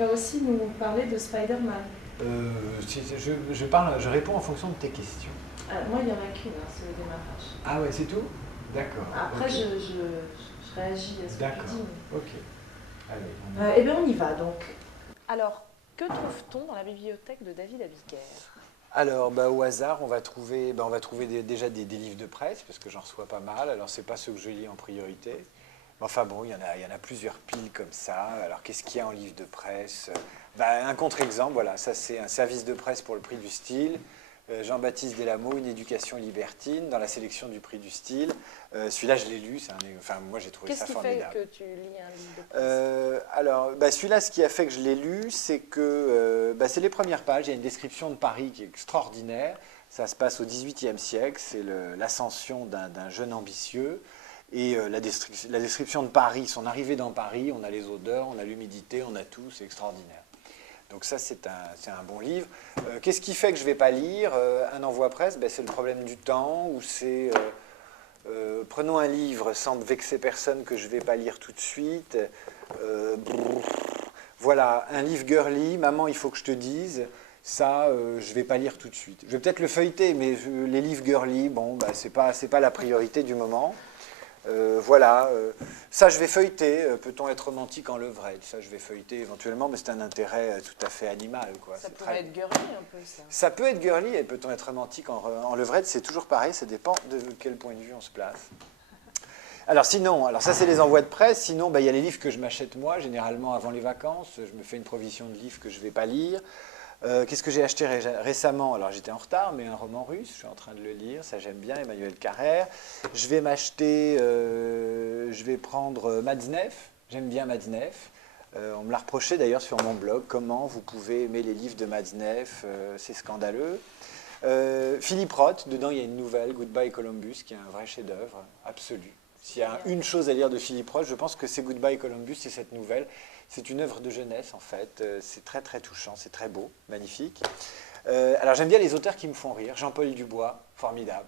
vas aussi nous parler de Spider-Man. Je réponds en fonction de tes questions. Moi, il n'y en a qu'une, hein, c'est le démarrage. Ah ouais, c'est tout? D'accord. Après, ok. je réagis à ce que tu D'accord. dis. Ok. Allez, Eh bien, on y va donc. Alors, que trouve-t-on dans la bibliothèque de David Abiker? Alors, au hasard, on va trouver déjà des livres de presse, parce que j'en reçois pas mal. Alors, c'est pas ceux que je lis en priorité. Mais enfin bon, il y en a plusieurs piles comme ça. Alors, qu'est-ce qu'il y a en livre de presse? Un contre-exemple, voilà, ça c'est un service de presse pour le prix du style. Jean-Baptiste Deslameaux, Une éducation libertine, dans la sélection du prix du style. Celui-là, je l'ai lu, moi j'ai trouvé ça formidable. Qu'est-ce qui fait que tu lis un livre de presse? Celui-là, ce qui a fait que je l'ai lu, c'est que c'est les premières pages. Il y a une description de Paris qui est extraordinaire. Ça se passe au XVIIIe siècle. C'est l'ascension d'un jeune ambitieux. Et la description de Paris, son arrivée dans Paris, on a les odeurs, on a l'humidité, on a tout. C'est extraordinaire. Donc ça, c'est un bon livre. Qu'est-ce qui fait que je ne vais pas lire un envoi presse? C'est le problème du temps, ou c'est prenons un livre sans vexer personne que je ne vais pas lire tout de suite. Voilà, un livre girly, maman, il faut que je te dise, ça, je ne vais pas lire tout de suite. Je vais peut-être le feuilleter, mais les livres girly, ce n'est pas la priorité du moment. Ça je vais feuilleter, peut-on être romantique en levrette? Ça je vais feuilleter éventuellement, mais c'est un intérêt tout à fait animal, quoi. Ça pourrait être girly un peu, ça. Ça peut être girly, et peut-on être romantique en levrette? C'est toujours pareil, ça dépend de quel point de vue on se place. Alors ça c'est les envois de presse, sinon il y a les livres que je m'achète moi, généralement avant les vacances, je me fais une provision de livres que je ne vais pas lire. Qu'est-ce que j'ai acheté récemment? Alors j'étais en retard, mais un roman russe, je suis en train de le lire, ça j'aime bien, Emmanuel Carrère. Je vais prendre Matzneff, j'aime bien Matzneff. On me l'a reproché d'ailleurs sur mon blog, comment vous pouvez aimer les livres de Matzneff, c'est scandaleux. Philippe Roth, dedans il y a une nouvelle, Goodbye Columbus, qui est un vrai chef-d'œuvre absolu. S'il y a une chose à lire de Philippe Roth, je pense que c'est Goodbye Columbus, c'est cette nouvelle. C'est une œuvre de jeunesse, en fait. C'est très, très touchant. C'est très beau, magnifique. Alors, j'aime bien les auteurs qui me font rire. Jean-Paul Dubois, formidable,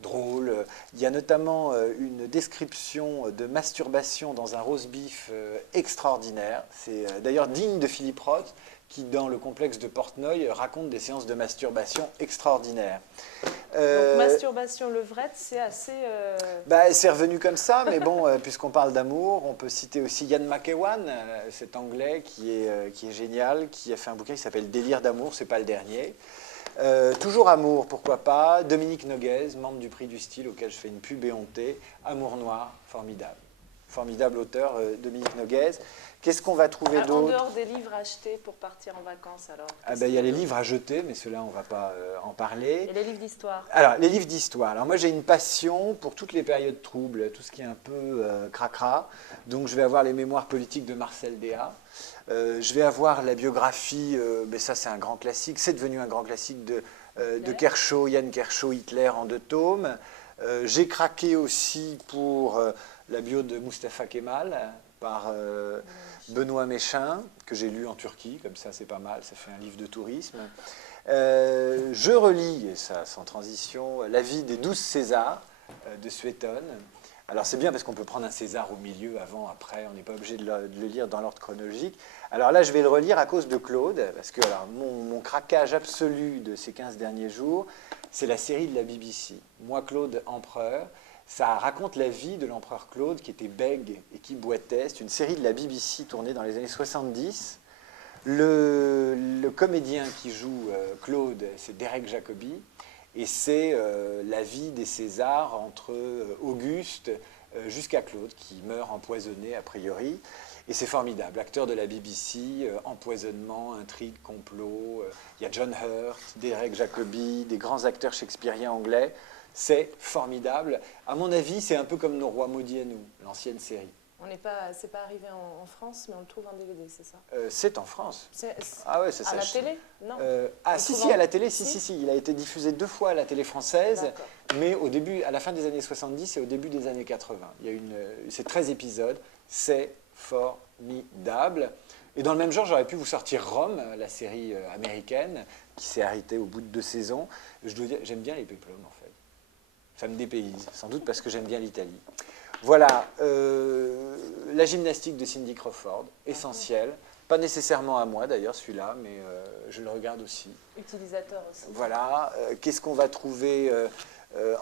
drôle. Il y a notamment une description de masturbation dans un roast beef extraordinaire. C'est d'ailleurs digne de Philippe Roth, qui, dans le complexe de Portnoy, raconte des séances de masturbation extraordinaires. Donc, masturbation levrette, c'est assez... C'est revenu comme ça, mais bon, puisqu'on parle d'amour, on peut citer aussi Ian McEwan, cet Anglais qui est génial, qui a fait un bouquin qui s'appelle Délire d'amour, c'est pas le dernier. Toujours amour, pourquoi pas. Dominique Noguez, membre du prix du style, auquel je fais une pub éhontée. Amour noir, formidable. Formidable auteur, Dominique Noguez. Qu'est-ce qu'on va trouver d'autre? En dehors des livres achetés pour partir en vacances, alors? Il y a les livres à jeter, mais ceux-là, on ne va pas en parler. Et les livres d'histoire? Alors, les livres d'histoire. Alors, moi, j'ai une passion pour toutes les périodes troubles, tout ce qui est un peu cracra. Donc, je vais avoir les mémoires politiques de Marcel Déat. Je vais avoir la biographie, mais ça, c'est un grand classique. C'est devenu un grand classique de Kershaw, Yann Kershaw, Hitler, en 2 tomes. J'ai craqué aussi pour la bio de Mustafa Kemal, par Benoît Méchain, que j'ai lu en Turquie, comme ça c'est pas mal, ça fait un livre de tourisme. Je relis, et ça sans transition, La vie des 12 Césars de Suétone. Alors c'est bien parce qu'on peut prendre un César au milieu, avant, après, on n'est pas obligé de le lire dans l'ordre chronologique. Alors là je vais le relire à cause de Claude, parce que mon craquage absolu de ces 15 derniers jours, c'est la série de la BBC. Moi Claude Empereur. Ça raconte la vie de l'empereur Claude qui était bègue et qui boitait. C'est une série de la BBC tournée dans les années 70. Le comédien qui joue Claude, c'est Derek Jacobi. Et c'est la vie des Césars entre Auguste jusqu'à Claude, qui meurt empoisonné a priori. Et c'est formidable. Acteur de la BBC, empoisonnement, intrigue, complot. Il y a John Hurt, Derek Jacobi, des grands acteurs shakespeariens anglais. C'est formidable. À mon avis, c'est un peu comme Nos Rois Maudits à nous, l'ancienne série. C'est pas arrivé en France, mais on le trouve en DVD, c'est ça? C'est en France. À la télé? Non. Si, à la télé, si. Il a été diffusé 2 fois à la télé française, mais à la fin des années 70 et au début des années 80. C'est 13 épisodes, c'est formidable. Et dans le même genre, j'aurais pu vous sortir Rome, la série américaine, qui s'est arrêtée au bout de 2 saisons. Je dois dire, j'aime bien les péplums, en fait. Ça me dépayse, sans doute parce que j'aime bien l'Italie. Voilà, la gymnastique de Cindy Crawford, essentielle. Pas nécessairement à moi d'ailleurs celui-là, mais je le regarde aussi. Utilisateur aussi. Voilà. Qu'est-ce qu'on va trouver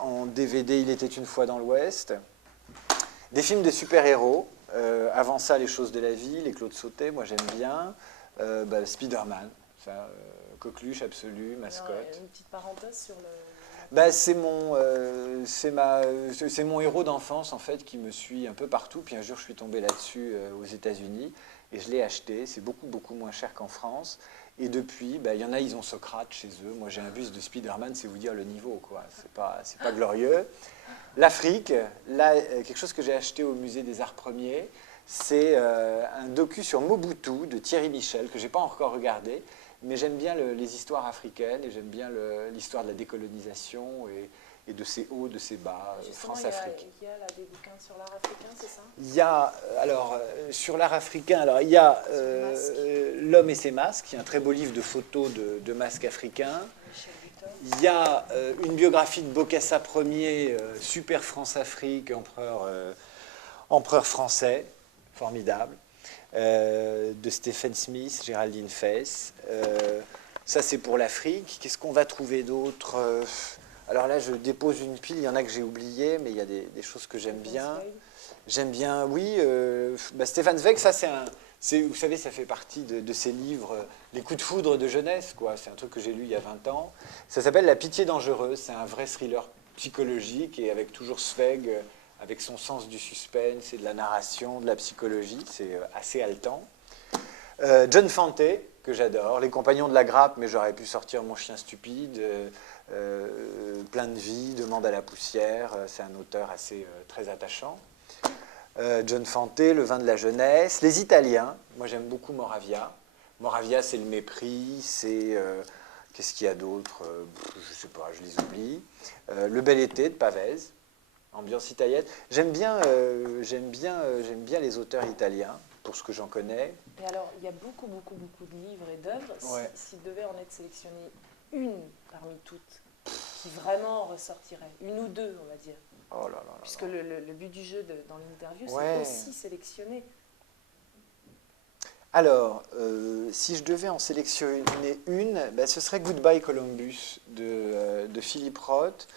en DVD? Il était une fois dans l'Ouest. Des films de super-héros. Avant ça, Les choses de la vie, les Claude Sautet, moi j'aime bien. Spider-Man, ça, coqueluche absolue, mascotte. Alors, une petite parenthèse sur le... C'est mon héros d'enfance en fait qui me suit un peu partout. Puis un jour je suis tombé là-dessus aux États-Unis et je l'ai acheté. C'est beaucoup moins cher qu'en France. Et depuis, il y en a, ils ont Socrate chez eux. Moi j'ai un buste de Spider-Man, c'est vous dire le niveau, quoi. C'est pas glorieux. L'Afrique, là, quelque chose que j'ai acheté au musée des Arts Premiers, c'est un docu sur Mobutu de Thierry Michel que j'ai pas encore regardé. Mais j'aime bien les histoires africaines et j'aime bien l'histoire de la décolonisation et de ses hauts, de ses bas, France-Afrique. Il y a là, des bouquins sur l'art africain, c'est ça? Il y a, sur l'art africain, il y a L'homme et ses masques, qui est un très beau livre de photos de masques africains. Il y a une biographie de Bokassa Ier, super France-Afrique, empereur français, formidable. De Stephen Smith, Géraldine Fess. Ça, c'est pour l'Afrique. Qu'est-ce qu'on va trouver d'autre? Alors là, je dépose une pile. Il y en a que j'ai oublié, mais il y a des choses que j'aime bien. J'aime bien, oui. Stefan Zweig, ça, vous savez, ça fait partie de ces livres, les coups de foudre de jeunesse, quoi. C'est un truc que j'ai lu il y a 20 ans. Ça s'appelle La pitié dangereuse. C'est un vrai thriller psychologique et avec toujours Zweig, avec son sens du suspense et de la narration, de la psychologie, c'est assez haletant. John Fante, que j'adore, Les Compagnons de la Grappe, mais j'aurais pu sortir Mon chien stupide, Plein de vie, Demande à la poussière, c'est un auteur très attachant. John Fante, Le vin de la jeunesse. Les Italiens, moi j'aime beaucoup Moravia. Moravia, c'est le mépris, c'est... qu'est-ce qu'il y a d'autre? Je ne sais pas, je les oublie. Le bel été de Pavese. Ambiance italienne. J'aime bien les auteurs italiens, pour ce que j'en connais. Et alors, il y a beaucoup de livres et d'œuvres. Ouais. S'il devait en être sélectionné une parmi toutes, qui vraiment ressortirait, une ou deux, on va dire. Oh là là là. Puisque le but du jeu dans l'interview, Ouais. c'est aussi sélectionner. Alors, si je devais en sélectionner une, ce serait Goodbye Columbus de Philippe Roth.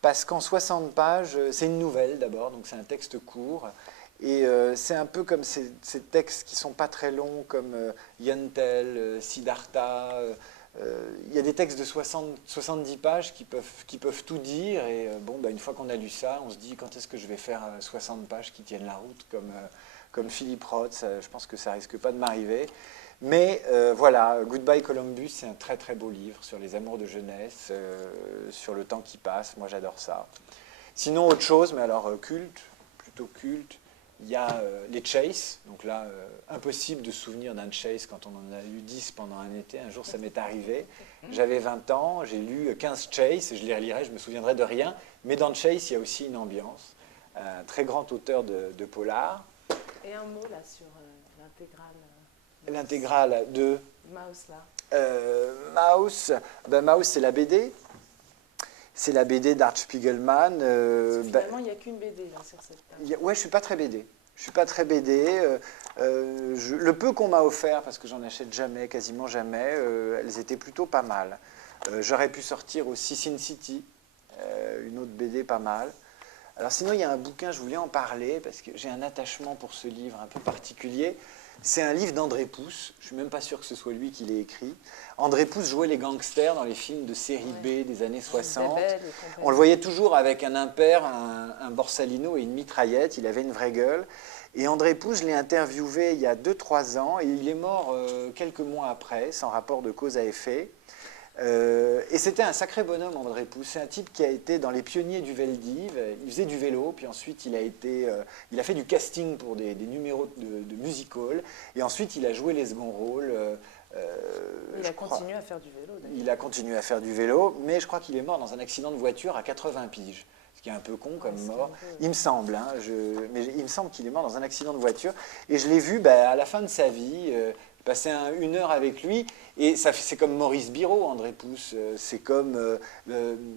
Parce qu'en 60 pages, c'est une nouvelle d'abord, donc c'est un texte court. Et c'est un peu comme ces textes qui ne sont pas très longs, comme Yontel, Siddhartha. Il y a des textes de 70 pages qui peuvent tout dire. Et une fois qu'on a lu ça, on se dit quand est-ce que je vais faire 60 pages qui tiennent la route comme Philippe Roth. Je pense que ça risque pas de m'arriver. Mais voilà, Goodbye Columbus, c'est un très très beau livre sur les amours de jeunesse, sur le temps qui passe, moi j'adore ça. Sinon autre chose, mais alors plutôt culte, il y a les Chase, donc là impossible de se souvenir d'un Chase quand on en a lu 10 pendant un été, un jour ça m'est arrivé, j'avais 20 ans, j'ai lu 15 Chase, je les relirai, je me souviendrai de rien, mais dans Chase il y a aussi une ambiance, un très grand auteur de polar. Et un mot là sur l'intégrale. L'intégrale de Maus, là. Maus, Maus c'est la BD. C'est la BD d'Art Spiegelman. Finalement, il n'y a qu'une BD là, sur cette page. Ouais, je ne suis pas très BD. Je suis pas très BD. Le peu qu'on m'a offert, parce que j'en achète jamais, quasiment jamais, elles étaient plutôt pas mal. J'aurais pu sortir aussi Sin City, une autre BD pas mal. Alors sinon, il y a un bouquin, je voulais en parler, parce que j'ai un attachement pour ce livre un peu particulier. C'est un livre d'André Pousse, je ne suis même pas sûr que ce soit lui qui l'ait écrit. André Pousse jouait les gangsters dans les films de série B des années 60. On le voyait toujours avec un impair, un borsalino et une mitraillette, il avait une vraie gueule. Et André Pousse, je l'ai interviewé il y a 2-3 ans, et il est mort quelques mois après, sans rapport de cause à effet. Et c'était un sacré bonhomme, André Pousse. C'est un type qui a été dans les pionniers du Veldiv. Il faisait du vélo, puis ensuite il a fait du casting pour des numéros de music-hall. Et ensuite il a joué les seconds rôles. Il a continué à faire du vélo, d'ailleurs. Il a continué à faire du vélo, mais je crois qu'il est mort dans un accident de voiture à 80 piges. Ce qui est un peu con comme mort. Il me semble, mais il me semble qu'il est mort dans un accident de voiture. Et je l'ai vu à la fin de sa vie. passer 1 heure avec lui. Et c'est comme Maurice Biraud, André Pousse. C'est comme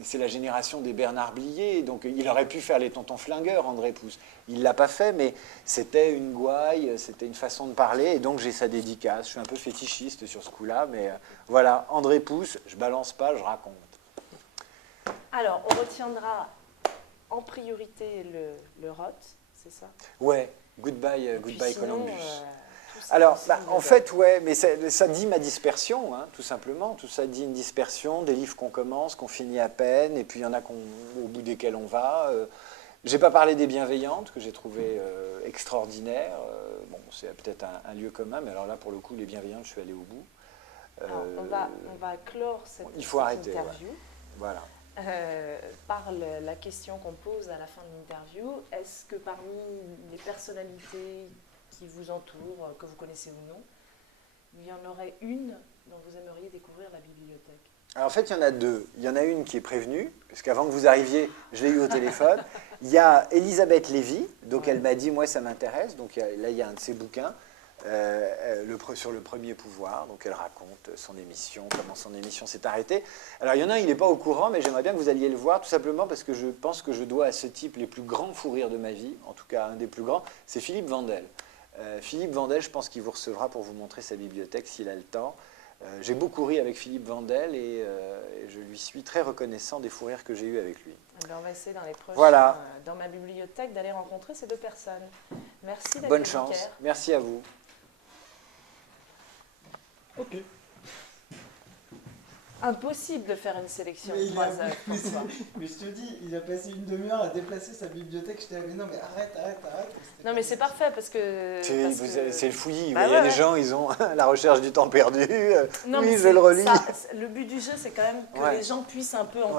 c'est la génération des Bernard Blier. Donc il aurait pu faire les tontons flingueurs, André Pousse. Il ne l'a pas fait, mais c'était une gouaille, c'était une façon de parler. Et donc j'ai sa dédicace. Je suis un peu fétichiste sur ce coup-là. Mais voilà, André Pousse, je balance pas, je raconte. Alors, on retiendra en priorité le Roth, c'est ça? Ouais, Goodbye, Puis Goodbye sinon, Columbus. tout ça Alors, possible en fait, ouais, mais ça dit ma dispersion, hein, tout simplement. Tout ça dit une dispersion, des livres qu'on commence, qu'on finit à peine, et puis il y en a au bout desquels on va. J'ai pas parlé des Bienveillantes, que j'ai trouvé extraordinaires. Bon, c'est peut-être un lieu commun, mais alors là, pour le coup, les Bienveillantes, je suis allé au bout. Alors, on va clore cette, il faut arrêter, interview. ouais. Voilà. Par la question qu'on pose à la fin de l'interview. Est-ce que parmi les personnalités qui vous entourent, que vous connaissez ou non, il y en aurait une dont vous aimeriez découvrir la bibliothèque? Alors, en fait, il y en a deux. Il y en a une qui est prévenue, parce qu'avant que vous arriviez, je l'ai eu au téléphone. Il y a Elisabeth Lévy, donc elle m'a dit, moi, ça m'intéresse. Donc là, il y a un de ses bouquins. Sur le premier pouvoir, donc elle raconte son émission, comment son émission s'est arrêtée. Alors il y en a un, il n'est pas au courant, mais j'aimerais bien que vous alliez le voir, tout simplement parce que je pense que je dois à ce type les plus grands fous rires de ma vie, en tout cas un des plus grands, c'est Philippe Vandel. Philippe Vandel, je pense qu'il vous recevra pour vous montrer sa bibliothèque s'il a le temps. J'ai beaucoup ri avec Philippe Vandel et je lui suis très reconnaissant des fous rires que j'ai eus avec lui. Alors on va essayer dans les prochains, voilà. Dans ma bibliothèque, d'aller rencontrer ces deux personnes. Merci David Bonne chance, Vicaire. merci à vous. Ok. Impossible de faire une sélection de 3 heures, François. Mais je te dis, il a passé une demi-heure à déplacer sa bibliothèque. J'étais là, mais non, mais arrête. Non, mais c'est parfait parce que. C'est le fouillis. Bah Il y a ouais, des gens, ils ont la recherche du temps perdu. Non, oui, mais je le relis. le but du jeu, c'est quand même que Ouais. les gens puissent un peu en